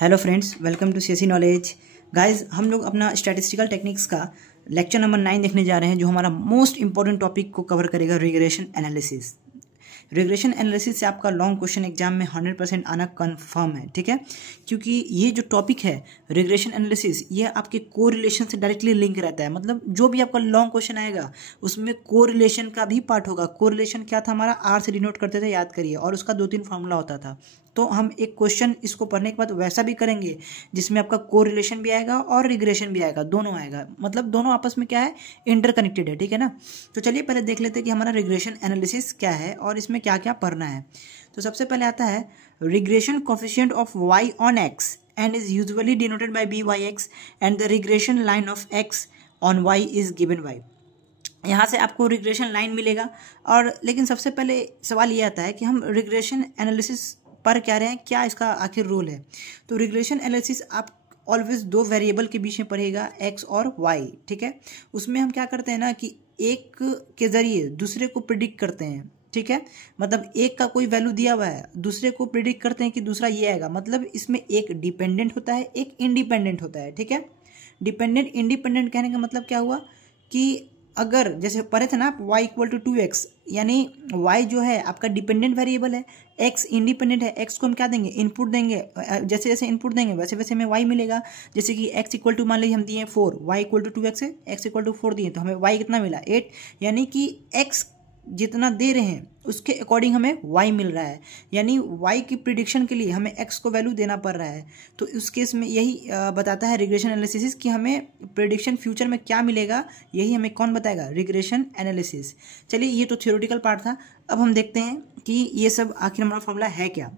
Hello friends, welcome to CSC knowledge. Guys, हम लोग अपना स्टैटिस्टिकल टेक्निक्स का लेक्चर नंबर 9 देखने जा रहे हैं, जो हमारा मोस्ट इंपॉर्टेंट टॉपिक को कवर करेगा, रिग्रेशन एनालिसिस। रिग्रेशन एनालिसिस से आपका लॉन्ग क्वेश्चन एग्जाम में 100% आना कन्फर्म है, ठीक है। क्योंकि ये जो टॉपिक है रिग्रेशन एनालिसिस, ये आपके कोरिलेशन से डायरेक्टली लिंक रहता है। मतलब जो भी आपका लॉन्ग क्वेश्चन आएगा उसमें कोरिलेशन का भी पार्ट होगा। कोरिलेशन क्या था हमारा, आर से डिनोट करते थे, याद करिए, और उसका 2-3 फॉर्मूला होता था। तो हम एक क्वेश्चन इसको पढ़ने के बाद वैसा भी करेंगे जिसमें आपका कोरिलेशन भी आएगा और रिग्रेशन भी आएगा, दोनों आएगा। मतलब दोनों आपस में क्या है, इंटरकनेक्टेड है, ठीक है ना। तो चलिए पहले देख लेते हैं कि हमारा रिग्रेशन एनालिसिस क्या है और इसमें क्या क्या पढ़ना है। तो सबसे पहले आता है regression coefficient of Y on x and is usually denoted by b Y x and the regression line of x on Y is given by. यहाँ से आपको रिग्रेशन लाइन मिलेगा। और लेकिन सबसे पहले सवाल ये आता है कि हम रिग्रेशन एनालिसिस पर क्या रहे हैं, क्या इसका आखिर रोल है। तो रिग्रेशन एनालिसिस आप ऑलवेज दो वेरिएबल के बीच में पढ़ेगा, एक्स और वाई, ठीक है। उसमें हम क्या करते हैं ना कि एक के जरिए दूसरे को प्रिडिक्ट करते हैं, ठीक है। मतलब एक का कोई वैल्यू दिया हुआ है, दूसरे को प्रिडिक्ट करते हैं कि दूसरा ये आएगा। मतलब इसमें एक डिपेंडेंट होता है, एक इंडिपेंडेंट होता है, ठीक है। डिपेंडेंट इंडिपेंडेंट कहने का मतलब क्या हुआ कि अगर जैसे पढ़े थे ना आप y इक्वल टू 2x, यानी y जो है आपका डिपेंडेंट वेरिएबल है, x इंडिपेंडेंट है। x को हम क्या देंगे, इनपुट देंगे। जैसे जैसे इनपुट देंगे वैसे वैसे हमें y मिलेगा। जैसे कि x इक्वल टू मान लीजिए हम दिए 4, y इक्वल टू 2x है, x इक्वल टू 4 दिए तो हमें y कितना मिला, 8। यानी कि x जितना दे रहे हैं उसके अकॉर्डिंग हमें y मिल रहा है। यानी y की प्रिडिक्शन के लिए हमें x को वैल्यू देना पड़ रहा है। तो उस केस में यही बताता है रिग्रेशन एनालिसिस कि हमें प्रिडिक्शन फ्यूचर में क्या मिलेगा, यही हमें कौन बताएगा, रिग्रेशन एनालिसिस। चलिए, ये तो थ्योरेटिकल पार्ट था। अब हम देखते हैं कि ये सब आखिर हमारा फॉर्मूला है क्या।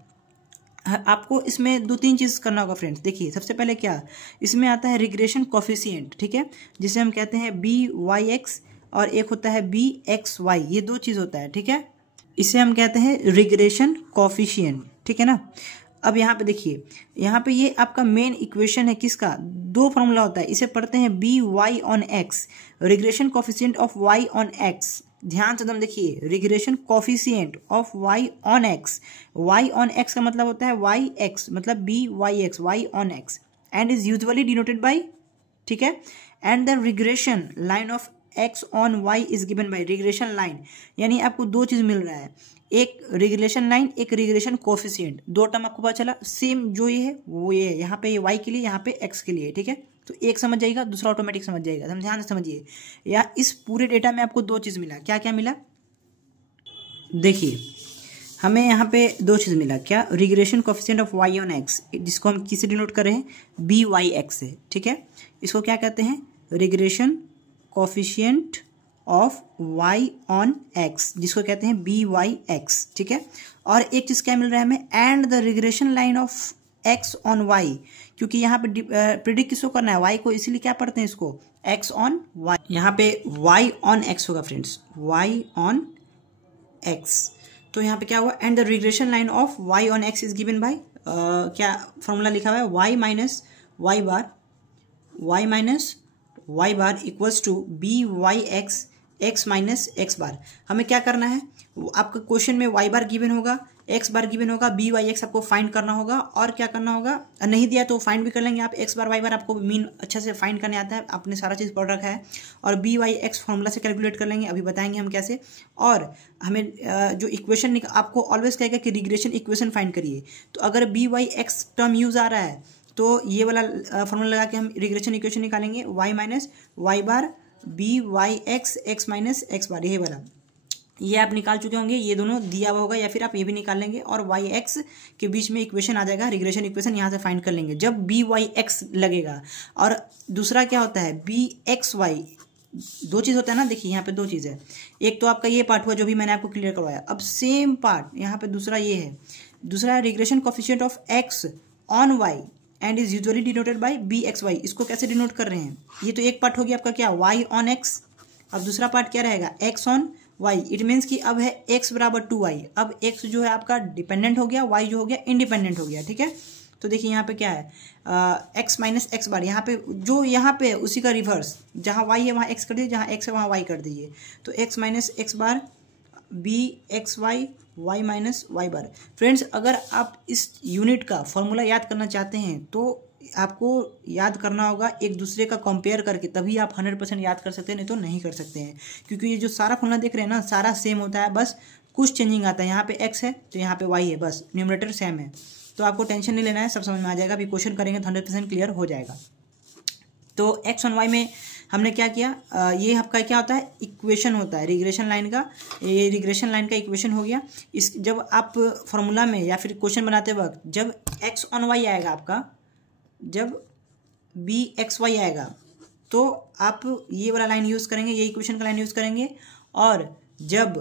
आपको इसमें 2-3 चीज़ करना होगा फ्रेंड्स। देखिए, सबसे पहले क्या इसमें आता है रिग्रेशन कोफिशिएंट, ठीक है, जिसे हम कहते हैं बी वाई एक्स, और एक होता है बी एक्स वाई। ये दो चीज़ होता है, ठीक है। इसे हम कहते हैं रिग्रेशन कोफिशिएंट, ठीक है ना। अब यहाँ पे देखिए, यहाँ पे ये आपका मेन इक्वेशन है किसका, दो फॉर्मूला होता है, इसे पढ़ते हैं B Y on X, regression coefficient of Y on X. ध्यान से एकदम देखिए, regression coefficient of Y on X. Y on X का मतलब होता है वाई एक्स, मतलब B Y X, Y on x, and is usually denoted by, ठीक है। And the regression line of x on Y is given by regression line. यानी आपको दो चीज़ मिल रहा है, एक रिग्रेशन लाइन, एक रिग्रेशन कोफिशिएंट। दो टर्म आपको पता चला, सेम जो ये है वो ये है। यहाँ पे ये वाई के लिए, यहाँ पे एक्स के लिए, ठीक है। तो एक समझ जाएगा, दूसरा ऑटोमेटिक समझ जाएगा। हम ध्यान से समझिए, या इस पूरे डेटा में आपको दो चीज़ मिला। क्या क्या मिला, देखिए, हमें यहाँ पे दो चीज़ मिला। क्या, regression coefficient of Y on X, जिसको हम किससे डिनोट कर रहे हैं, बी वाई एक्स से, ठीक है। इसको क्या कहते हैं, regression coefficient of y on x, जिसको कहते हैं बी वाई एक्स, ठीक है। और एक चीज़ क्या मिल रहा है हमें, and the regression line of x on y, क्योंकि यहाँ पे प्रिडिक्ट किसको करना है, y को, इसीलिए क्या पढ़ते हैं इसको, x ऑन y। यहाँ पे y ऑन x होगा फ्रेंड्स, y ऑन x। तो यहाँ पे क्या हुआ, and the regression line of y on x is given by, क्या फॉर्मूला लिखा हुआ है, y minus Y bar equals to b Y x, x minus x bar. हमें क्या करना है, आपका क्वेश्चन में वाई बार गिवन होगा, एक्स बार गिवन होगा, बी वाई एक्स आपको फाइंड करना होगा। और क्या करना होगा, नहीं दिया तो फाइंड भी कर लेंगे आप। एक्स बार वाई बार आपको मीन अच्छे से फाइंड करने आता है, आपने सारा चीज़ पढ़ रखा है। और बी वाई एक्स फॉर्मूला से कैलकुलेट कर लेंगे, अभी बताएंगे हम कैसे। और हमें जो इक्वेशन आपको ऑलवेज कहेगा कि रिग्रेशन इक्वेशन फाइंड करिए। तो अगर b Y x term use आ रहा है तो ये वाला फॉर्मूला लगा के हम रिग्रेशन इक्वेशन निकालेंगे, y minus Y bar b Y x, x minus x bar, यही वाला। ये आप निकाल चुके होंगे, ये दोनों दिया हुआ होगा, या फिर आप ये भी निकाल लेंगे। और वाई एक्स के बीच में इक्वेशन आ जाएगा, रिग्रेशन इक्वेशन, यहाँ से फाइंड कर लेंगे जब बी वाई एक्स लगेगा। और दूसरा क्या होता है, बी एक्स वाई। दो चीज़ होता है ना, देखिए यहाँ पे दो चीज़ है। एक तो आपका ये पार्ट हुआ जो भी मैंने आपको क्लियर करवाया। अब सेम पार्ट यहाँ पे दूसरा ये है, दूसरा regression coefficient of x on Y and is usually denoted by B x Y. इसको कैसे डिनोट कर रहे हैं, ये तो एक पार्ट हो गया आपका क्या, वाई ऑन एक्स। अब दूसरा पार्ट क्या रहेगा, X on Y. It means कि अब है एक्स बराबर 2y। अब एक्स जो है आपका डिपेंडेंट हो गया, वाई जो हो गया इंडिपेंडेंट हो गया, ठीक है। तो देखिए यहाँ पे क्या है, एक्स माइनस एक्स बार। यहाँ पे जो यहाँ पे उसी का रिवर्स, जहाँ वाई है वहाँ एक्स कर दीजिए, जहाँ एक्स है वहाँ वाई कर दीजिए। तो x minus x bar b x y y minus Y bar. Friends अगर आप इस यूनिट का फॉर्मूला याद करना चाहते हैं तो आपको याद करना होगा एक दूसरे का कंपेयर करके, तभी आप 100% याद कर सकते हैं, नहीं तो नहीं कर सकते हैं। क्योंकि ये जो सारा फॉर्मूला देख रहे हैं ना, सारा सेम होता है, बस कुछ चेंजिंग आता है। यहाँ पे x है तो यहाँ पे y है, बस न्यूमरेटर सेम है। तो आपको टेंशन नहीं लेना है, सब समझ में आ जाएगा। अभी क्वेश्चन करेंगे तो 100% क्लियर हो जाएगा। तो x और y में हमने क्या किया, ये आपका क्या होता है, इक्वेशन होता है रिग्रेशन लाइन का। ये रिग्रेशन लाइन का इक्वेशन हो गया। इस जब आप फॉर्मूला में या फिर क्वेश्चन बनाते वक्त जब x ऑन y आएगा आपका, जब बी एक्स वाई आएगा तो आप ये वाला लाइन यूज़ करेंगे, ये इक्वेशन का लाइन यूज़ करेंगे। और जब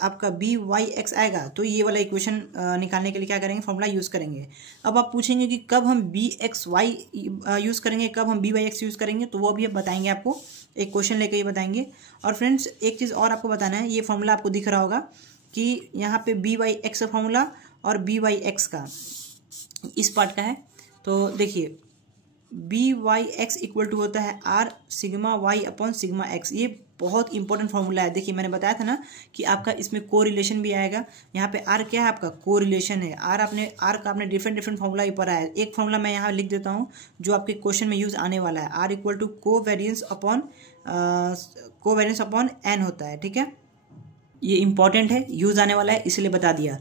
आपका बी वाई एक्स आएगा तो ये वाला इक्वेशन निकालने के लिए क्या करेंगे, फॉर्मूला यूज़ करेंगे। अब आप पूछेंगे कि कब हम बी एक्स वाई यूज़ करेंगे, कब हम बी वाई एक्स यूज़ करेंगे, तो वो भी आप बताएंगे, आपको एक क्वेश्चन लेके ही बताएंगे। और फ्रेंड्स एक चीज़ और आपको बताना है, ये फॉर्मूला आपको दिख रहा होगा कि यहाँ पे बी वाई एक्स का फॉर्मूला और बी वाई एक्स का इस पार्ट का है। तो देखिए B Y X equal to होता है R sigma Y upon sigma X. ये बहुत इंपॉर्टेंट फॉर्मूला है। देखिए मैंने बताया था ना कि आपका इसमें को रिलेशन भी आएगा। यहाँ पे आर क्या है, आपका को रिलेशन है। आर का आपने डिफरेंट फॉर्मूला ही पढ़ा है। एक फॉर्मूला मैं यहाँ लिख देता हूँ जो आपके क्वेश्चन में यूज आने वाला है। आर इक्वल टू को वेरियंस अपॉन एन होता है, ठीक है। ये इंपॉर्टेंट है, यूज आने वाला है, इसलिए बता दिया।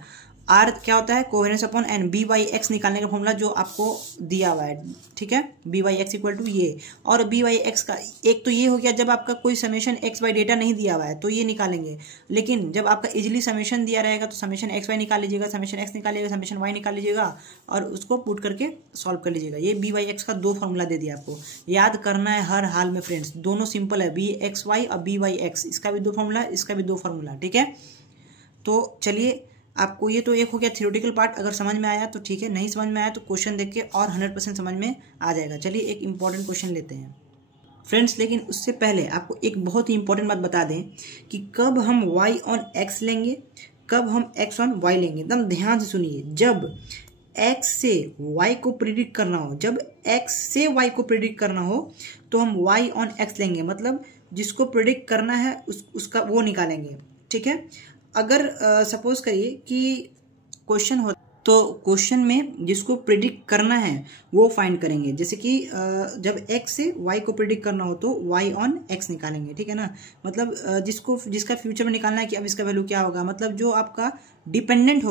आर क्या होता है, covariance upon N. B Y X निकालने का फॉर्मूला जो आपको दिया हुआ है, ठीक है। B Y X equal to ये, और बी वाई एक्स का एक तो ये हो गया जब आपका कोई समेशन एक्स वाई डेटा नहीं दिया हुआ है तो ये निकालेंगे। लेकिन जब आपका इजिली समेशन दिया रहेगा तो समेशन एक्स वाई निकाल लीजिएगा, समेशन एक्स निकालिएगा, समेशन वाई निकाल लीजिएगा और उसको पुट करके सॉल्व कर लीजिएगा। ये बी वाई एक्स का दो फॉर्मूला दे दिया आपको, याद करना है हर हाल में फ्रेंड्स। दोनों सिंपल है, बी एक्स वाई और बी वाई एक्स, इसका भी दो फॉर्मूला, इसका भी दो फॉर्मूला, ठीक है। तो चलिए आपको ये तो एक हो गया थियोरेटिकल पार्ट। अगर समझ में आया तो ठीक है, नहीं समझ में आया तो क्वेश्चन देख के और 100% समझ में आ जाएगा। चलिए एक इंपॉर्टेंट क्वेश्चन लेते हैं फ्रेंड्स। लेकिन उससे पहले आपको एक बहुत ही इंपॉर्टेंट बात बता दें कि कब हम y ऑन x लेंगे, कब हम x ऑन y लेंगे। एकदम ध्यान से सुनिए। जब x से y को प्रिडिक्ट करना हो, जब x से y को प्रिडिक्ट करना हो तो हम y ऑन x लेंगे। मतलब जिसको प्रिडिक्ट करना है उसका वो निकालेंगे, ठीक है। अगर सपोज करिए कि क्वेश्चन हो तो क्वेश्चन में जिसको प्रिडिक्ट करना है वो फाइंड करेंगे। जैसे कि जब x से y को प्रिडिक्ट करना हो तो y ऑन x निकालेंगे, ठीक है ना। मतलब जिसका फ्यूचर में निकालना है कि अब इसका वैल्यू क्या होगा, मतलब जो आपका डिपेंडेंट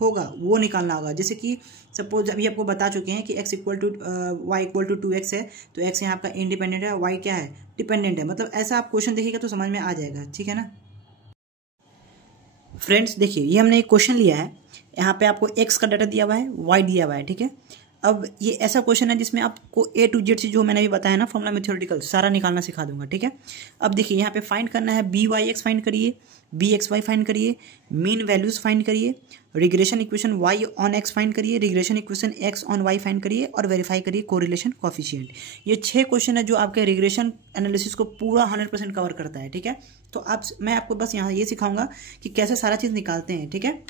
होगा, वो निकालना होगा। जैसे कि सपोज अभी आपको बता चुके हैं कि x equal to Y equal to 2x है, तो x यहाँ आपका इंडिपेंडेंट है, y क्या है, डिपेंडेंट है। मतलब ऐसा आप क्वेश्चन देखिएगा तो समझ में आ जाएगा, ठीक है ना। फ्रेंड्स देखिए ये हमने एक क्वेश्चन लिया है, यहाँ पे आपको x का डाटा दिया हुआ है, y दिया हुआ है, ठीक है। अब ये ऐसा क्वेश्चन है जिसमें आपको A to Z से जो मैंने अभी बताया ना फॉर्मूला में थ्योरेटिकल सारा निकालना सिखा दूंगा, ठीक है। अब देखिए यहाँ पे फाइंड करना है बी वाई एक्स फाइंड करिए, बी एक्स वाई फाइंड करिए, मीन वैल्यूज फाइंड करिए, regression equation Y on x find करिए, regression equation x on y find करिए और वेरीफाई करिए कोरिलेशन कोफिशिएंट। ये 6 क्वेश्चन है जो आपके रिग्रेशन एनालिसिस को पूरा 100% कवर करता है, ठीक है। तो मैं आपको बस यहाँ ये सिखाऊंगा कि कैसे सारा चीज़ निकालते हैं, ठीक है।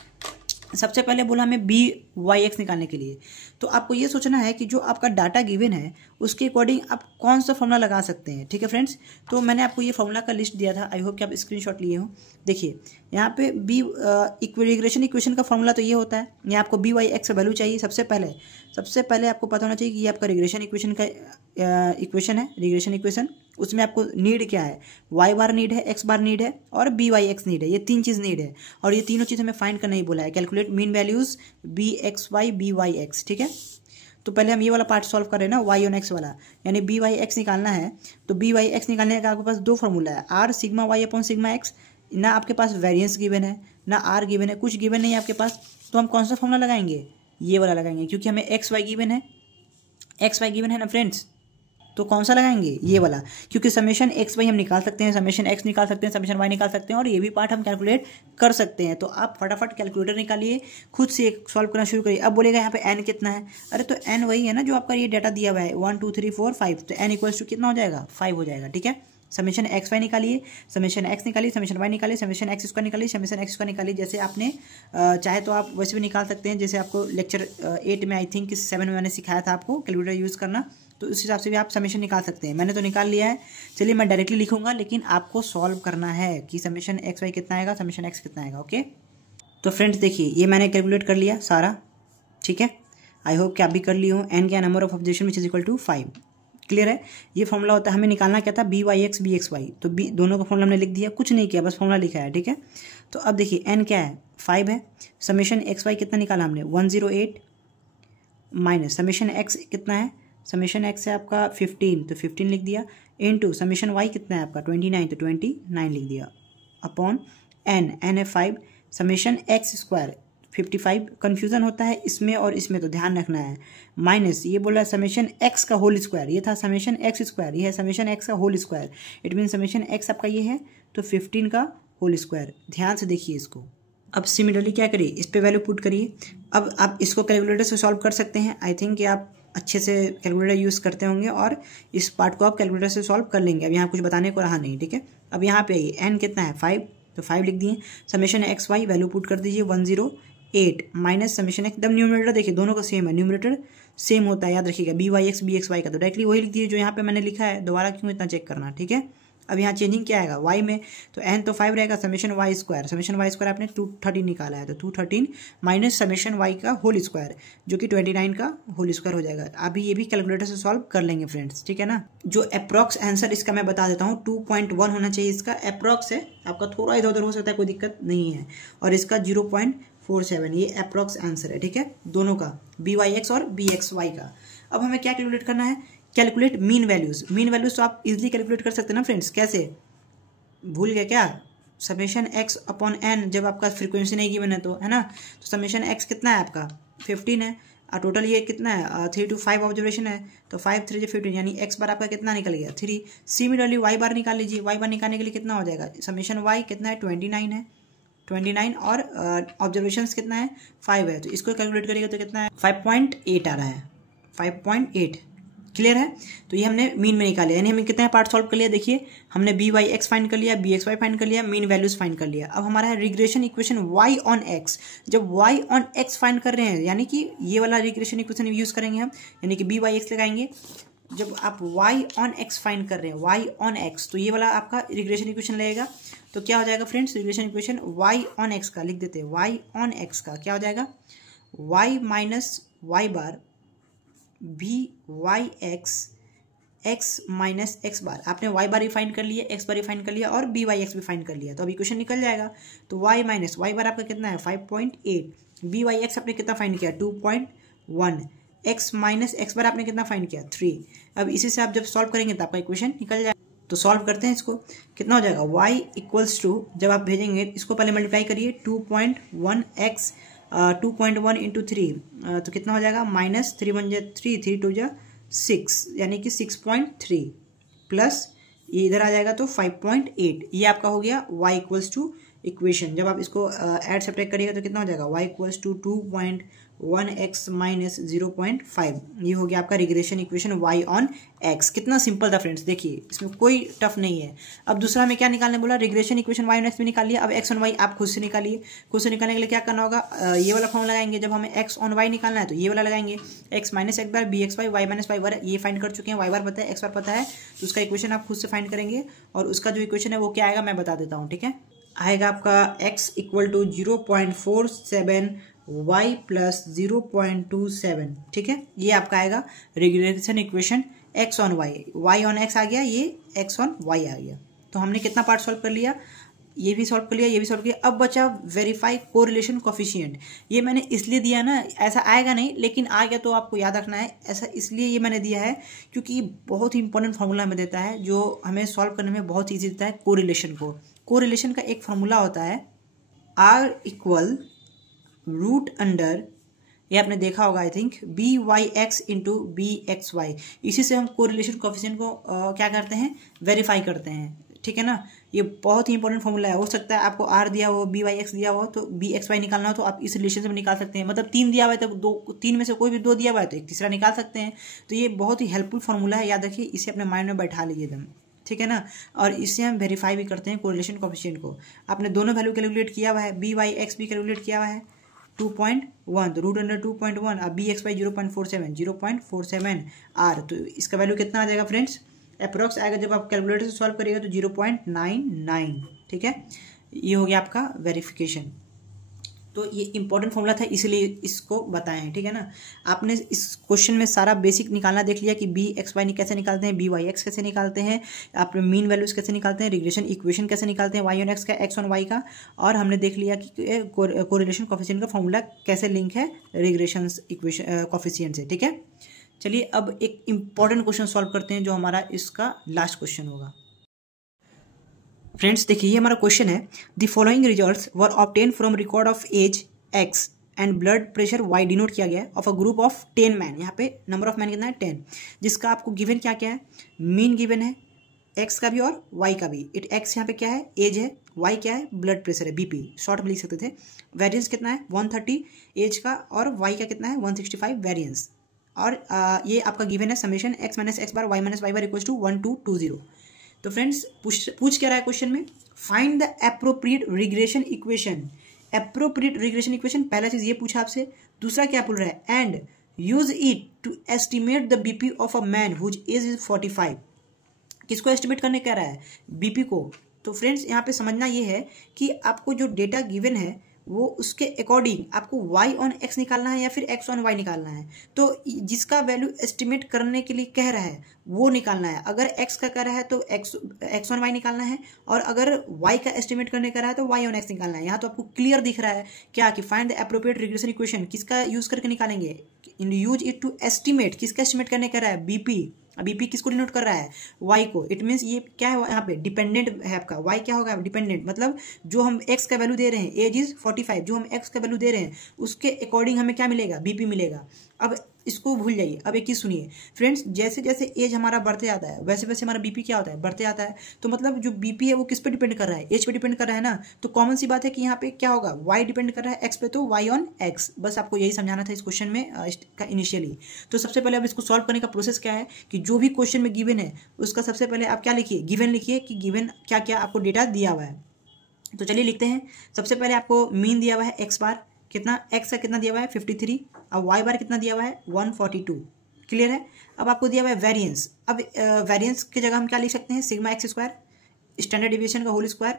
सबसे पहले बोला हमें बी वाई एक्स निकालने के लिए, तो आपको ये सोचना है कि जो आपका डाटा गिवन है उसके अकॉर्डिंग आप कौन सा फॉर्मूला लगा सकते हैं, ठीक है फ्रेंड्स। तो मैंने आपको ये फॉर्मूला का लिस्ट दिया था, आई होप कि आप स्क्रीनशॉट लिए हो। देखिए यहाँ पे बी रिग्रेशन इक्वेशन का फॉर्मूला तो ये होता है, यहाँ आपको बी वाई एक्स का वैल्यू चाहिए। सबसे पहले आपको पता होना चाहिए कि ये आपका रिग्रेशन इक्वेशन का इक्वेशन है, रिग्रेशन इक्वेशन। उसमें आपको नीड क्या है, वाई बार नीड है, एक्स बार नीड है और बी वाई एक्स नीड है। ये 3 चीज़ नीड है और ये तीनों चीज़ हमें फाइंड करना ही बोला है। Calculate mean values B x Y B Y X, ठीक है। तो पहले हम ये वाला पार्ट सॉल्व कर रहे हैं ना, वाई ऑन एक्स वाला, यानी बी वाई एक्स निकालना है। तो बी वाई एक्स निकालने का आपके पास 2 फॉर्मूला है, R sigma Y upon sigma X. ना आपके पास वेरिएंस गिवन है, ना आर गिवन है, कुछ गिवन नहीं है आपके पास। तो हम कौन सा फॉर्मूला लगाएंगे, ये वाला लगाएंगे, क्योंकि हमें एक्स वाई गिवन है ना फ्रेंड्स। तो कौन सा लगाएंगे, ये वाला, क्योंकि समेशन एक्स वाई हम निकाल सकते हैं, समेशन एक्स निकाल सकते हैं, समेशन वाई निकाल सकते हैं और ये भी पार्ट हम कैलकुलेट कर सकते हैं। तो आप फटाफट कैलकुलेटर निकालिए, खुद से सॉल्व करना शुरू करिए। अब बोलेगा यहाँ पे एन कितना है, अरे तो एन वही है ना जो आपका ये डाटा दिया हुआ है 1 2 3 4 5, तो एन इक्वल्स टू कितना हो जाएगा, 5 हो जाएगा, ठीक है। समेशन एक्स वाई निकालिए, समेशन एक्स निकालिए, समेशन वाई निकालिए, समेशन एक्स स्क्वायर निकालिए, समेशन एक्स स्क्वायर निकालिए। जैसे आपने चाहे तो आप वैसे भी निकाल सकते हैं, जैसे आपको लेक्चर 8 में आई थिंक 7 में मैंने सिखाया था आपको कैलकुलेटर यूज़ करना, तो उस हिसाब से भी आप समेशन निकाल सकते हैं। मैंने तो निकाल लिया है, चलिए मैं डायरेक्टली लिखूंगा, लेकिन आपको सॉल्व करना है कि समेशन एक्स वाई कितना आएगा, समेशन एक्स कितना आएगा। ओके, तो फ्रेंड्स देखिए ये मैंने कैलकुलेट कर लिया सारा, ठीक है। आई होप कि आप भी कर लिए हो। एन क्या, number of observation which is equal to 5। Clear है। ये फॉर्मूला होता है, हमें निकालना क्या था, B Y X B x Y, तो बी दोनों का फॉर्मूला हमने लिख दिया, कुछ नहीं किया, बस फॉर्मूला लिखा है, ठीक है। तो अब देखिए एन क्या है, 5 है। समेशन एक्स वाई कितना निकाला हमने, 108 माइनस समेशन एक्स कितना है, समेशन एक्स है आपका 15, तो 15 लिख दिया, इनटू समेशन वाई कितना है आपका 29, तो 29 लिख दिया, अपॉन एन है 5, समेशन एक्स स्क्वायर 55। कन्फ्यूजन होता है इसमें और इसमें, तो ध्यान रखना है। माइनस ये बोला समेशन एक्स का होल स्क्वायर, ये था समेशन एक्स स्क्वायर, ये है समेशन एक्स का whole square, it mean summation X आपका ये है, तो 15 का होल स्क्वायर। ध्यान से देखिए इसको। अब सिमिलरली क्या करिए, इस पे वैल्यू पुट करिए। अब आप इसको कैलकुलेटर से सॉल्व कर सकते हैं। आई थिंक कि आप अच्छे से कैलकुलेटर यूज़ करते होंगे और इस पार्ट को आप कैलकुलेटर से सॉल्व कर लेंगे। अब यहाँ कुछ बताने को रहा नहीं, ठीक है। अब यहाँ पे आइए, एन कितना है 5, तो 5 लिख दिए। Summation X Y value put कर दीजिए 108 माइनस समेशन एक्स, एकदम न्यूमरेटर देखिए दोनों का सेम है, न्यूमरेटर सेम होता है, याद रखिएगा। बी वाई एक्स वाई का, तो डायरेक्टली वही लिख दीजिए जो यहाँ पे मैंने लिखा है, दोबारा क्यों इतना चेक करना, ठीक है। अब यहाँ चेंजिंग क्या आएगा वाई में, तो एन तो 5 रहेगा, समेशन वाई स्क्वायर आपने 213 निकाला है, तो 213 माइनस समेशन वाई का होल स्क्वायर जो कि 29 का होल स्क्वायर हो जाएगा। अभी ये भी कैलकुलेटर से सॉल्व कर लेंगे फ्रेंड्स, ठीक है ना। जो अप्रॉक्स आंसर इसका मैं बता देता हूँ, 2.1 होना चाहिए इसका, अप्रॉक्स है, आपका थोड़ा इधर उधर हो सकता है, कोई दिक्कत नहीं है। और इसका 0.47, ये अप्रॉक्स आंसर है, ठीक है, दोनों का, बी वाई एक्स और बी एक्स वाई का। अब हमें क्या कैलकुलेट करना है, calculate mean values. Mean values तो आप इजीली कैलकुलेट कर सकते हैं ना फ्रेंड्स, कैसे भूल गए क्या, समेशन एक्स अपॉन एन, जब आपका फ्रीक्वेंसी नहीं गिवन है तो, है ना। तो समेशन एक्स कितना है आपका 15 है, और टोटल ये कितना है 3 to 5 ऑब्जर्वेशन है, तो 5 3 15, यानी एक्स बार आपका कितना निकल गया 3। सिमिलरली वाई बार निकाल लीजिए, वाई बार निकालने के लिए कितना हो जाएगा, समेशन वाई कितना है 29 है, 29 और ऑब्जर्वेशन कितना है 5 है, तो इसको कैलकुलेट करिएगा तो कितना है 5.8 आ रहा है, 5.8। क्लियर है। तो ये हमने मीन में निकाले, यानी हमने कितने पार्ट सॉल्व कर लिया, देखिए हमने बी वाई एक्स फाइंड कर लिया, बी एक्स वाई फाइंड कर लिया, मीन वैल्यूज फाइंड कर लिया। अब हमारा है regression equation Y on X. जब वाई ऑन एक्स फाइंड कर रहे हैं, यानी कि ये वाला रिग्रेशन इक्वेशन यूज करेंगे हम, यानी कि बी वाई एक्स लगाएंगे। जब आप वाई ऑन एक्स फाइंड कर रहे हैं, वाई ऑन एक्स, तो ये वाला आपका रिग्रेशन इक्वेशन लगेगा। तो क्या हो जाएगा friends, regression equation Y on X का लिख देते हैं, वाई ऑन एक्स का क्या हो जाएगा, y minus Y bar b Y x x minus x bar. आपने वाई बार भी फाइंड कर लिया, एक्स बार भी फाइंड कर लिया और बी वाई एक्स भी फाइंड कर लिया, तो अब इक्वेशन निकल जाएगा। तो वाई माइनस वाई बार आपका कितना है 5.8, बी वाई एक्स आपने कितना फाइंड किया 2.1, एक्स माइनस एक्स बार आपने कितना फाइंड किया 3। अब इसी से आप जब सॉल्व करेंगे तो आपका इक्वेशन निकल जाएगा। तो सॉल्व करते हैं इसको, कितना हो जाएगा y इक्वल्स टू, जब आप भेजेंगे इसको पहले मल्टीप्लाई करिए 2.1 x 2.1 इंटू 3, तो कितना हो जाएगा माइनस 3 1 3 3 2 6, यानी कि 6.3 प्लस ये इधर आ जाएगा तो 5.8। ये आपका हो गया y इक्वल्स टू इक्वेशन। जब आप इसको ऐड सब्ट्रैक्ट करिएगा तो कितना हो जाएगा y equals to 2.1x minus 0.5। ये हो गया आपका regression equation y on x। कितना सिंपल था फ्रेंड्स, देखिए इसमें कोई टफ नहीं है। अब दूसरा हमें क्या निकालने बोला, regression equation y on x भी निकाल लिया। अब x ऑन y आप खुद से निकालिए। खुद से निकालने के लिए क्या करना होगा, ये वाला फॉर्म लगाएंगे। जब हमें x ऑन y निकालना है तो ये वाला लगाएंगे, x minus x bar b x y, y minus Y bar, ये फाइंड कर चुके हैं, y बार पता है, x बार पता है, तो उसका इक्वेशन आप खुद से फाइंड करेंगे। और उसका जो इक्वेशन है वो क्या आएगा मैं बता देता हूँ, ठीक है। आएगा आपका x equal to 0.47 y plus 0.27, ठीक है। ये आपका आएगा regression equation x on y, y on x आ गया, ये x ऑन y आ गया। तो हमने कितना पार्ट सॉल्व कर लिया, ये भी सॉल्व कर लिया, ये भी सॉल्व किया। अब बचा वेरीफाई कोरिलेशन कोफिशिएंट। ये मैंने इसलिए दिया ना, ऐसा आएगा नहीं लेकिन आ गया तो आपको याद रखना है। ऐसा इसलिए ये मैंने दिया है क्योंकि बहुत ही इंपॉर्टेंट फार्मूला हमें देता है जो हमें सॉल्व करने में बहुत ईजी देता है, कोरिलेशन को। कोरिलेशन का एक फार्मूला होता है R इक्वल रूट अंडर, ये आपने देखा होगा I think, B Y X into B x Y. इसी से हम कोरिलेशन कोफिशिएंट को क्या करते हैं, वेरीफाई करते हैं, ठीक है ना। ये बहुत ही इंपॉर्टेंट फॉर्मूला है। हो सकता है आपको आर दिया हो, बी वाई एक्स दिया हो, तो बी एक्स वाई निकालना हो तो आप इस रिलेशन से निकाल सकते हैं। मतलब 3 दिया हुआ है तो 2, 3 में से कोई भी 2 दिया हुआ है तो एक तीसरा निकाल सकते हैं। तो ये बहुत ही हेल्पफुल फॉर्मूला है, याद रखिए, इसे अपने माइंड में बैठा लीजिए एकदम, ठीक है ना। और इससे हम वेरीफाई भी करते हैं कोरिलेशन कोफिशिएंट को। आपने दोनों वैल्यू कैलकुलेट किया हुआ है, बी वाई एक्स भी कैलकुलेट किया हुआ है, 2.1, तो रूट अंडर 2.1, अब बी एक्स बाई 0.47 आर, तो इसका वैल्यू कितना आ जाएगा फ्रेंड्स, अप्रॉक्स आएगा जब आप कैलकुलेटर से सॉल्व करिएगा तो 0.99, ठीक है। ये हो गया आपका वेरिफिकेशन। तो ये इंपॉर्टेंट फॉर्मूला था इसलिए इसको बताए हैं, ठीक है ना। आपने इस क्वेश्चन में सारा बेसिक निकालना देख लिया कि बी एक्स वाई कैसे निकालते हैं, बी वाई एक्स कैसे निकालते हैं, आप मीन वैल्यूज कैसे निकालते हैं, रिग्रेशन इक्वेशन कैसे निकालते हैं वाई ऑन एक्स का, एक्स ऑन वाई का, और हमने देख लिया कि कोरिलेशन कोफिशिएंट का फॉर्मूला कैसे लिंक है रिग्रेशन इक्वेशन कोफिशिएंट से, ठीक है। चलिए अब एक इंपॉर्टेंट क्वेश्चन सॉल्व करते हैं जो हमारा इसका लास्ट क्वेश्चन होगा। फ्रेंड्स देखिए ये हमारा क्वेश्चन है, the following results were obtain from record of age X and blood pressure Y, denote किया गया है, of a group of 10 man. यहाँ पे नंबर ऑफ मैन कितना है 10, जिसका आपको गिवन क्या क्या है, मीन गिवन है एक्स का भी और वाई का भी। एक्स यहाँ पे क्या है, एज है, वाई क्या है, ब्लड प्रेशर है, बीपी शॉर्ट में लिख सकते थे। वेरियंस कितना है 130 एज का, और वाई का कितना है 165 वेरियंस, और ये आपका गिवन है summation x minus x bar Y minus Y bar equal to 1220। तो फ्रेंड्स पूछ क्या रहा है क्वेश्चन में, find the appropriate regression equation. Appropriate regression equation पहला चीज ये पूछा आपसे, दूसरा क्या बोल रहा है, and use it to estimate the BP of a man whose age is 45। किसको एस्टिमेट करने कह रहा है, बीपी को। तो फ्रेंड्स यहाँ पे समझना ये है कि आपको जो डेटा गिवन है वो उसके अकॉर्डिंग आपको y ऑन x निकालना है या फिर x ऑन y निकालना है। तो जिसका वैल्यू एस्टिमेट करने के लिए कह रहा है वो निकालना है। अगर x का कह रहा है तो x ऑन y निकालना है, और अगर y का एस्टिमेट करने का रहा है तो y ऑन x निकालना है। यहाँ तो आपको क्लियर दिख रहा है क्या कि find the appropriate regression equation किसका यूज करके निकालेंगे, यूज इट टू एस्टिमेट, किसका एस्टिमेट करने का रहा है, बीपी। बीपी किसको डिनोट कर रहा है, वाई को। इट मीन्स ये क्या है यहाँ पे डिपेंडेंट है आपका, वाई क्या होगा डिपेंडेंट, मतलब जो हम एक्स का वैल्यू दे रहे हैं, एज इज 45, जो हम एक्स का वैल्यू दे रहे हैं उसके अकॉर्डिंग हमें क्या मिलेगा, बीपी मिलेगा। अब इसको भूल जाइए। अब एक चीज सुनिए फ्रेंड्स, जैसे जैसे एज हमारा बढ़ते जाता है वैसे वैसे हमारा बीपी क्या होता है, बढ़ते जाता है। तो मतलब जो बीपी है वो किस पे डिपेंड कर रहा है, एज पे डिपेंड कर रहा है ना। तो कॉमन सी बात है कि यहाँ पे क्या होगा, वाई डिपेंड कर रहा है एक्स पे, तो वाई ऑन एक्स। बस आपको यही समझाना था इस क्वेश्चन में का इनिशियली। तो सबसे पहले अब इसको सॉल्व करने का प्रोसेस क्या है कि जो भी क्वेश्चन में गिवन है उसका सबसे पहले आप क्या लिखिए, गिवन लिखिए कि गिवन क्या क्या आपको डेटा दिया हुआ है। तो चलिए लिखते हैं। सबसे पहले आपको मीन दिया हुआ है एक्स बार कितना, एक्स का कितना दिया हुआ है 53, अब वाई बार कितना दिया हुआ है 142। क्लियर है। अब आपको दिया हुआ है वेरिएंस। अब वेरिएंस की जगह हम क्या लिख सकते हैं, sigma x square, standard deviation का होल स्क्वायर।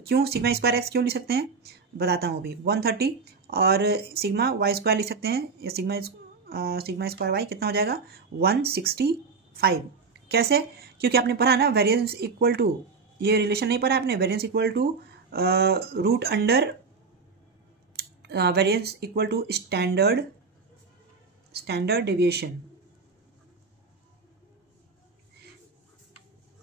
क्यों सिग्मा स्क्वायर एक्स क्यों लिख सकते हैं बताता हूँ अभी। 130 और सिग्मा वाई स्क्वायर लिख सकते हैं, या सिग्मा स्क्वायर वाई कितना हो जाएगा 165। कैसे, क्योंकि आपने पढ़ा ना वेरिएंस इक्वल टू, ये रिलेशन नहीं पढ़ा आपने, variance equal to root under variance equal to standard deviation.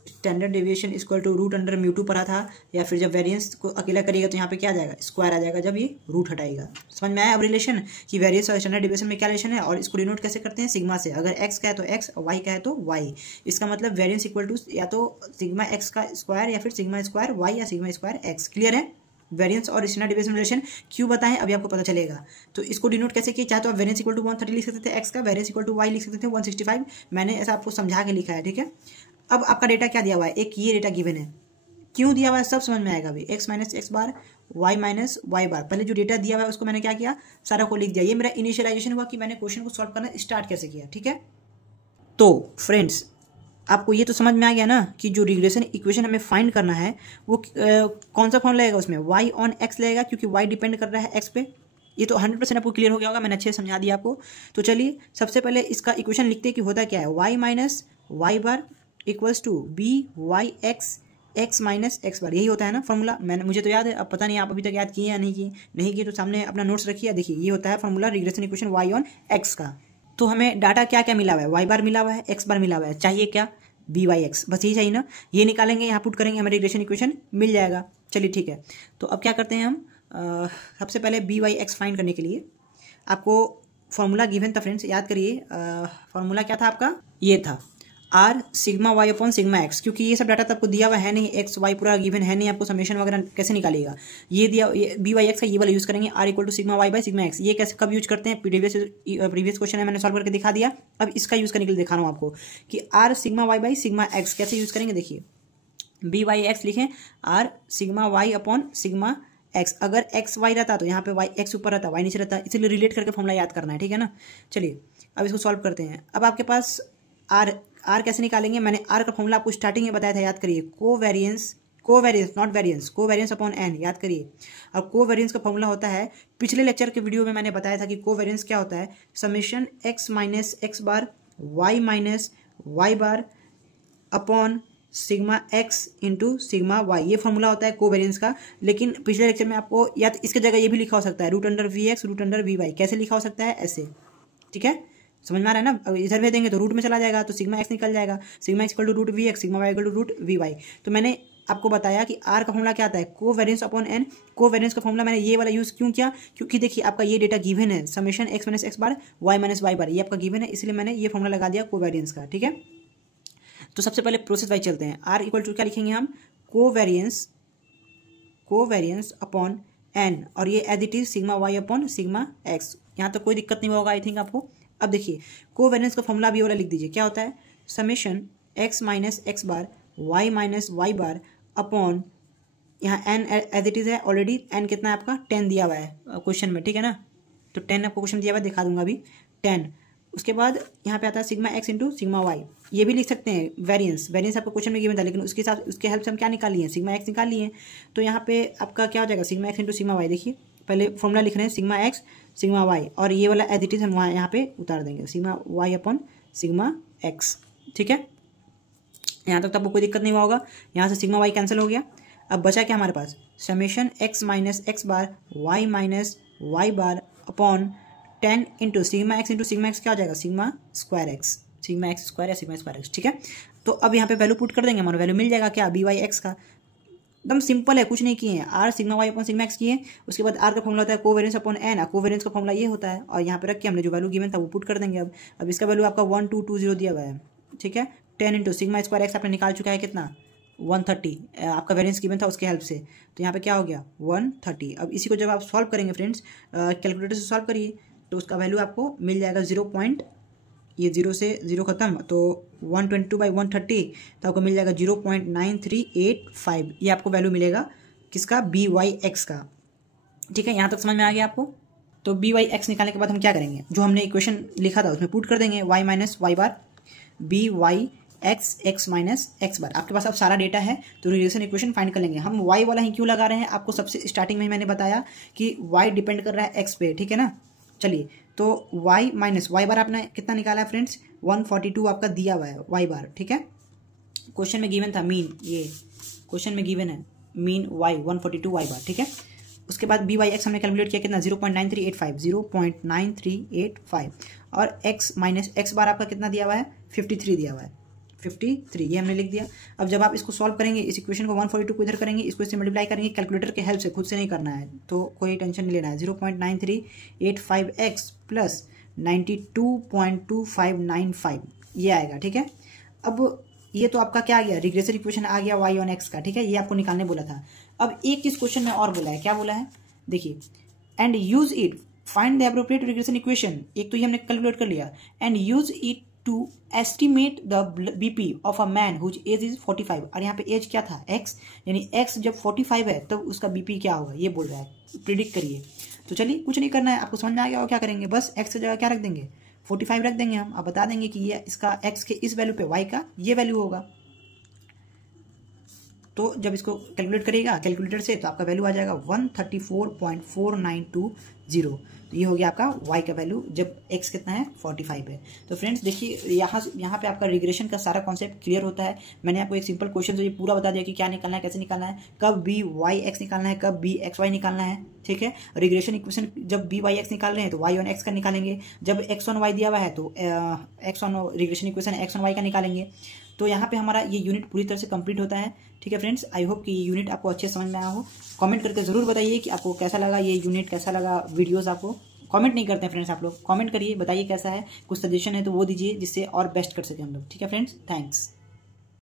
Standard deviation equal to root under mu two पढ़ा था। या फिर जब वेरिएंस को अकेला करिएगा तो यहाँ पे क्या आ जाएगा, स्क्वायर आ जाएगा जब ये रूट हटाएगा। समझ में आया अब रिलेशन कि वेरिएंस और स्टैंडर्ड डेविएशन में क्या रिलेशन है, और इसको डिनोट कैसे करते हैं सिग्मा से। अगर एक्स का है तो एक्स, वाई का है तो वाई। इसका मतलब वेरिएंस इक्वल टू या तो सिग्मा एक्स का स्क्वायर या फिर सिग्मा स्क्वायर वाई या सिग्मा स्क्वायर एक्स। क्लियर है। वेरिएंस और स्टैंडर्ड डेविएशन रिलेशन क्यों बताएं अभी आपको पता चलेगा। तो इसको डिनोट कैसे किया, चाहे तो आप वेरिएंस इक्वल टू 130 लिख सकते थे एक्स का, वेरिएंस इक्वल टू वाई लिख सकते थे 165। मैंने ऐसा आपको समझा के लिखा है, ठीक है। अब आपका डेटा क्या दिया हुआ है, एक ये डेटा गिवन है, क्यों दिया हुआ है सब समझ में आएगा अभी। X minus x bar Y minus Y बार, पहले जो डेटा दिया हुआ है उसको मैंने क्या किया, सारा को लिख दिया। ये मेरा इनिशियलाइजेशन हुआ कि मैंने क्वेश्चन को सॉल्व करना स्टार्ट कैसे किया, ठीक है। तो फ्रेंड्स आपको ये तो समझ में आ गया ना कि जो रिग्रेशन इक्वेशन हमें फाइंड करना है वो कौन सा फॉर्म लगेगा उसमें, वाई ऑन एक्स लगेगा, क्योंकि वाई डिपेंड कर रहा है एक्स पे। ये तो 100% आपको क्लियर हो गया होगा, मैंने अच्छे से समझा दिया आपको। तो चलिए सबसे पहले इसका इक्वेशन लिखते हैं कि होता क्या है, y minus Y bar equals to b Y x x minus x bar. यही होता है ना फॉर्मूला, मैंने मुझे तो याद है, अब पता नहीं आप अभी तक याद किए या नहीं किए तो सामने अपना नोट्स रखिए, देखिए ये होता है formula regression equation Y on X का। तो हमें डाटा क्या क्या मिला हुआ है, वाई बार मिला हुआ है, एक्स बार मिला हुआ है, चाहिए क्या बी वाई एक्स, बस यही चाहिए ना। ये निकालेंगे यहाँ पुट करेंगे, हमें रिग्रेशन इक्वेशन मिल जाएगा। चलिए ठीक है। तो अब क्या करते हैं हम, सबसे पहले बी वाई एक्स फाइंड करने के लिए आपको फॉर्मूला गिवन था फ्रेंड्स, याद करिए। फॉर्मूला क्या था आपका, ये था R sigma Y upon sigma X. क्योंकि ये सब डाटा तो आपको दिया हुआ है नहीं, एक्स वाई पूरा गिवन है नहीं, आपको समेशन वगैरह कैसे निकालिएगा। ये दिया बी वाई एक्स का ये वाला यूज़ करेंगे, R equal to sigma Y by sigma X. ये कैसे कब यूज करते हैं, प्रीवियस क्वेश्चन है मैंने सॉल्व करके दिखा दिया। अब इसका यूज़ करने के लिए दिखा रहा हूँ आपको कि R sigma Y by sigma X कैसे यूज़ करेंगे। देखिए बी वाई एक्स लिखें, R sigma Y upon sigma X, अगर एक्स वाई रहता तो यहाँ पे वाई एक्स ऊपर रहता, वाई नीचे रहता, इसीलिए रिलेट करके फॉर्मूला याद करना है, ठीक है ना। चलिए अब इसको सॉल्व करते हैं। अब आपके पास आर कैसे निकालेंगे, मैंने आर का फॉर्मूला आपको स्टार्टिंग में बताया था, याद करिए, covariance not variance, covariance upon N, याद करिए। और कोवेरियंस का फॉर्मूला होता है, पिछले लेक्चर के वीडियो में मैंने बताया था कि कोवेरियंस क्या होता है, summation x minus x bar Y minus Y bar upon sigma x into sigma Y, ये फॉर्मूला होता है कोवेरियंस का। लेकिन पिछले लेक्चर में आपको या तो इसके जगह ये भी लिखा हो सकता है, root under V X root under V Y, कैसे लिखा हो सकता है, ऐसे, ठीक है, समझ में आ रहा है ना। अब इधर भेज देंगे तो रूट में चला जाएगा, तो सिग्मा एक्स निकल जाएगा, sigma X equal to root V X, sigma Y equal to root V Y. तो मैंने आपको बताया कि आर का फॉर्मूला क्या आता है, कोवेरियंस अपॉन एन। कोवेरियंस का फॉर्मूला मैंने ये वाला यूज क्यों किया, क्योंकि देखिए आपका ये डेटा गिवन है, summation x minus x bar Y minus Y bar, ये आपका गिवन है, इसलिए मैंने ये फॉर्मूला लगा दिया कोवेरियंस का, ठीक है। तो सबसे पहले प्रोसेस वाइज चलते हैं। आर इक्वल टू क्या लिखेंगे हम, कोवेरियंस अपॉन एन, और ये as it is sigma Y upon sigma X. यहाँ तक कोई दिक्कत नहीं होगा आई थिंक आपको। अब देखिए कोवेरियंस का फॉर्मूला भी वाला लिख दीजिए, क्या होता है, summation x minus x bar Y minus Y bar upon, यहाँ एन एज इट इज है ऑलरेडी, एन कितना है आपका 10 दिया हुआ है क्वेश्चन में, ठीक है ना, तो 10 आपको क्वेश्चन दिया हुआ है, दिखा दूंगा अभी 10। उसके बाद यहाँ पे आता है sigma x into sigma Y, ये भी लिख सकते हैं वेरियंस आपको क्वेश्चन में गिवन था, लेकिन उसके साथ उसके हेल्प से हम क्या निकाल लिए, सिग्मा एक्स निकाल लिए। तो यहाँ पे आपका क्या हो जाएगा, sigma x into sigma Y. देखिए पहले फॉर्मूला लिख रहे हैं सिग्मा एक्स सिग्मा वाई, और ये वाला एज इट इज हम वहाँ यहाँ पे उतार देंगे, sigma Y upon sigma X, ठीक है। यहाँ तक तो आपको कोई दिक्कत नहीं हुआ होगा। यहाँ से सिग्मा वाई कैंसिल हो गया। अब बचा क्या हमारे पास, summation x minus x bar Y minus Y bar upon 10 into sigma x क्या हो जाएगा, sigma square x, sigma x square या सिग्मा स्क्वायर एक्स, ठीक है। तो अब यहाँ पे वैल्यू पुट कर देंगे, हमारा वैल्यू मिल जाएगा क्या, बी वाई एक्स का। एकदम सिंपल है, कुछ नहीं किए हैं, R sigma Y upon sigma X किए। उसके बाद आर का फॉर्मूला होता है कोवेरियंस अपॉन एन, कोवेरियंस का फॉर्मूला ये होता है, और यहाँ पे रख के हमने जो वैल्यू गिवन था वो पुट कर देंगे। अब इसका वैल्यू आपका 1220 दिया हुआ है, ठीक है। 10 इंटू सिग्मा स्क्वायर एक्स आपने निकाल चुका है कितना, 130, आपका वेरियंस गिवन था उसके हेल्प से, तो यहाँ पे क्या हो गया 130। अब इसी को जब आप सॉल्व करेंगे फ्रेंड्स, कैलकुलेटर से सॉल्व करिए, तो उसका वैल्यू आपको मिल जाएगा ये 0 से 0 खत्म, तो 122/130, तो आपको मिल जाएगा 0.9385, ये आपको वैल्यू मिलेगा किसका, बी वाई एक्स का, ठीक है। यहाँ तक समझ में आ गया आपको। तो बी वाई एक्स निकालने के बाद हम क्या करेंगे, जो हमने इक्वेशन लिखा था उसमें पुट कर देंगे, y minus Y bar b Y x minus x bar. आपके पास अब सारा डेटा है, तो रिलेशन इक्वेशन फाइंड कर लेंगे। हम वाई वाला ही क्यों लगा रहे हैं, आपको सबसे स्टार्टिंग में मैंने बताया कि वाई डिपेंड कर रहा है एक्स पे, ठीक है ना। चलिए तो y माइनस वाई बार आपने कितना निकाला है फ्रेंड्स, 142 आपका दिया हुआ है वाई बार, ठीक है। क्वेश्चन में गिवन था मीन, ये क्वेश्चन में गिवन है मीन y 142 वाई बार, ठीक है। उसके बाद बी वाई एक्स हमने कैलकुलेट किया कितना, 0.9385, और x माइनस एक्स बार आपका कितना दिया हुआ है, 53 दिया हुआ है, 53 ये हमने लिख दिया। अब जब आप इसको सॉल्व करेंगे, इस इक्वेशन को 142 को इधर करेंगे, इसको इससे मल्टीप्लाई करेंगे, कैलकुलेटर के हेल्प से, खुद से नहीं करना है, तो कोई टेंशन नहीं लेना है। 0.9385x प्लस 92.2595 ये आएगा, ठीक है। अब ये तो आपका क्या आ गया, रिग्रेशन इक्वेशन आ गया y ऑन x का, ठीक है, ये आपको निकालने बोला था। अब एक चीज क्वेश्चन में और बोला है, क्या बोला है, देखिए, and use it find the appropriate regression equation, एक तो ये हमने कैलकुलेट कर लिया, and use it to estimate the BP of a man whose age is 45, और यहाँ पे एज क्या था, x, यानी x जब 45 है तब उसका बीपी क्या होगा, ये बोल रहा है, प्रिडिक्ट करिए। तो चलिए कुछ नहीं करना है, आपको समझ में आ गया और क्या करेंगे, बस x की जगह क्या रख देंगे, 45 रख देंगे हम। अब बता देंगे कि ये इसका x के इस वैल्यू पे y का ये वैल्यू होगा। तो जब इसको कैलकुलेट करिएगा कैलकुलेटर से, तो आपका वैल्यू आ जाएगा 134.4920, तो ये हो गया आपका y का वैल्यू जब x कितना है 45 है। तो फ्रेंड्स देखिए यहाँ पे आपका रिग्रेशन का सारा कॉन्सेप्ट क्लियर होता है। मैंने आपको एक सिंपल क्वेश्चन से ये पूरा बता दिया कि क्या निकालना है, कैसे निकालना है, कब बी वाई एक्स निकालना है, कब बी एक्स वाई निकालना है, ठीक है। रिग्रेशन इक्वेशन जब बी वाई एक्स निकाल रहे हैं तो वाई ऑन एक्स का निकालेंगे, जब एक्स ऑन वाई दिया हुआ है तो X on regression equation x on Y का निकालेंगे। तो यहाँ पे हमारा ये यूनिट पूरी तरह से कंप्लीट होता है, ठीक है फ्रेंड्स। आई होप कि ये यूनिट आपको अच्छे समझ में आया हो। कमेंट करके ज़रूर बताइए कि आपको कैसा लगा ये यूनिट, कैसा लगा वीडियोस। आपको कमेंट नहीं करते हैं फ्रेंड्स, आप लोग कमेंट करिए, बताइए कैसा है, कुछ सजेशन है तो वो दीजिए जिससे और बेस्ट कर सके हम लोग, ठीक है फ्रेंड्स। थैंक्स।